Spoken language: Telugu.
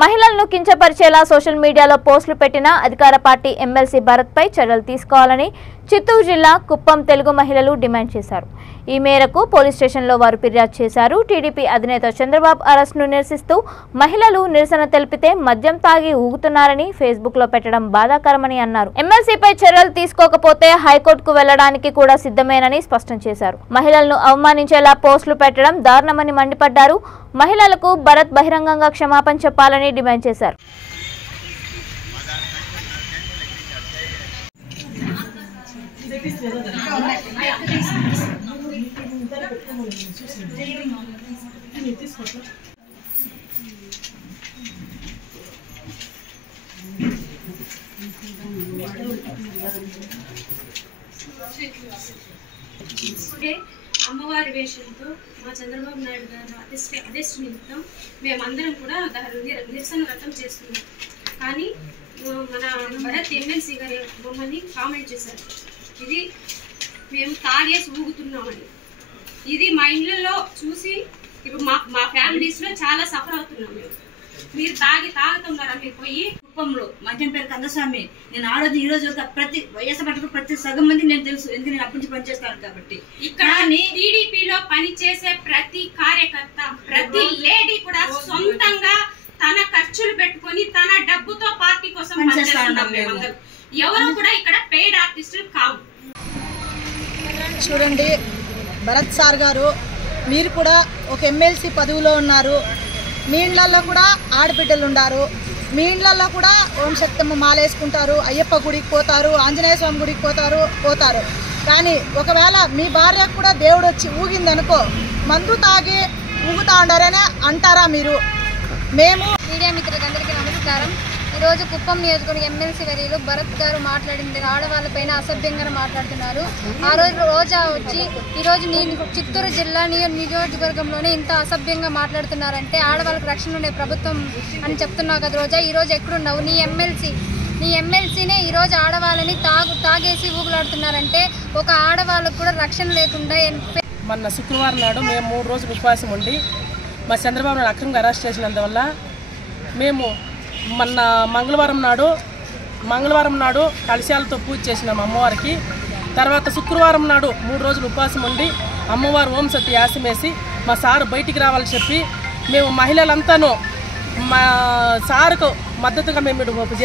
మహిళలను కించపరిచేలా సోషల్ మీడియాలో పోస్టులు పెట్టిన అధికార పార్టీ ఎమ్మెల్సీ భరత్ పై చర్యలు తీసుకోవాలని చిత్తూరు జిల్లా కుప్పం తెలుగు మహిళలు డిమాండ్ చేశారు. ఈ మేరకు పోలీస్ స్టేషన్లో వారు ఫిర్యాదు చేశారు. టీడీపీ అధినేత చంద్రబాబు అరెస్ట్ను నిరసిస్తూ మహిళలు నిరసన తెలిపితే మద్యం తాగి ఊగుతున్నారని ఫేస్బుక్లో పెట్టడం బాధాకరమని అన్నారు. ఎమ్మెల్సీపై చర్యలు తీసుకోకపోతే హైకోర్టుకు వెళ్లడానికి కూడా సిద్ధమేనని స్పష్టం చేశారు. మహిళలను అవమానించేలా పోస్టులు పెట్టడం దారుణమని మండిపడ్డారు. మహిళలకు భరత్ బహిరంగంగా క్షమాపణ చెప్పాలని డిమాండ్ చేశారు. అమ్మవారి వేషంతో మా చంద్రబాబు నాయుడు గారు అరెస్ట్ నిమిత్తం మేమందరం కూడా నిరసన వ్యక్తం చేస్తున్నాం. కానీ మన భరత్ ఎమ్మెల్సీ గారు మమ్మల్ని కామెంట్ చేశారు, ఇది మేము తాగేసి ఊగుతున్నామని. ఇది మా ఇళ్ళల్లో చూసి ఇప్పుడు మా ఫ్యామిలీస్లో చాలా సఫర్ అవుతున్నాం. మీరు తాగుతున్నారా? మీరు పోయి కుప్పంలో మంచం పేరు కందస్వామి, నేను ఆ రోజు ఈ రోజు ప్రతి వైఎస్ఆర్ పార్టీలో ప్రతి సగం మంది నేను తెలుసు, ఎందుకు నేను అప్పటి నుంచి పనిచేస్తాను కాబట్టి. ఇక్కడ టీడీపీలో పనిచేసే ప్రతి కార్యకర్త, ప్రతి లేడీ కూడా సొంతంగా తన ఖర్చులు పెట్టుకొని తన డబ్బుతో పార్టీ కోసం పనిచేస్తున్నాం. ఎవరు కూడా ఇక్కడ పెయిడ్ ఆర్టిస్టులు కావు. చూడండి, భరత్ సార్ గారు, మీరు కూడా ఒక ఎమ్మెల్సీ పదవిలో ఉన్నారు. మీ ఇళ్లలో కూడా ఆడబిడ్డలు ఉన్నారు. మీ ఇళ్లలో కూడా ఓం శక్తమ్మ మాలేసుకుంటారు, అయ్యప్ప గుడికి పోతారు, ఆంజనేయ స్వామి గుడికి పోతారు. కానీ ఒకవేళ మీ భార్యకు కూడా దేవుడు వచ్చి ఊగిందనుకో, మందు తాగి ఊగుతా ఉండారనే అంటారా మీరు? మేము మీడియా మిత్రులందరికీ నమస్కారం. ఈరోజు కుప్పం నియోజకవర్గ ఎమ్మెల్సీ వర్యులు భరత్ గారు మాట్లాడింది ఆడవాళ్ళపైన అసభ్యంగా మాట్లాడుతున్నారు. ఆ రోజు రోజా వచ్చి ఈరోజు చిత్తూరు జిల్లా నియోజకవర్గంలోనే ఇంత అసభ్యంగా మాట్లాడుతున్నారంటే ఆడవాళ్ళకి రక్షణ ఉండే ప్రభుత్వం అని చెప్తున్నావు కదా రోజా. ఈరోజు ఎక్కడున్నావు? నీ ఎమ్మెల్సీనే ఈరోజు ఆడవాళ్ళని తాగేసి ఊగులాడుతున్నారంటే ఒక ఆడవాళ్ళకు కూడా రక్షణ లేకుండా. మొన్న శుక్రవారం నాడు మేము 3 రోజులు ఉపవాసం ఉండి మా చంద్రబాబు నాయుడు అక్రమంగా అరెస్ట్ చేసినందువల్ల మేము మొన్న మంగళవారం నాడు కలశాలతో పూజ చేసినాం అమ్మవారికి. తర్వాత శుక్రవారం నాడు 3 రోజులు ఉపవాసం ఉండి అమ్మవారు ఓం సత్య యాసమేసి మా సారు బయటికి రావాలని చెప్పి మేము మహిళలంతాను మా సారుకు మద్దతుగా మేము చేస్తాం.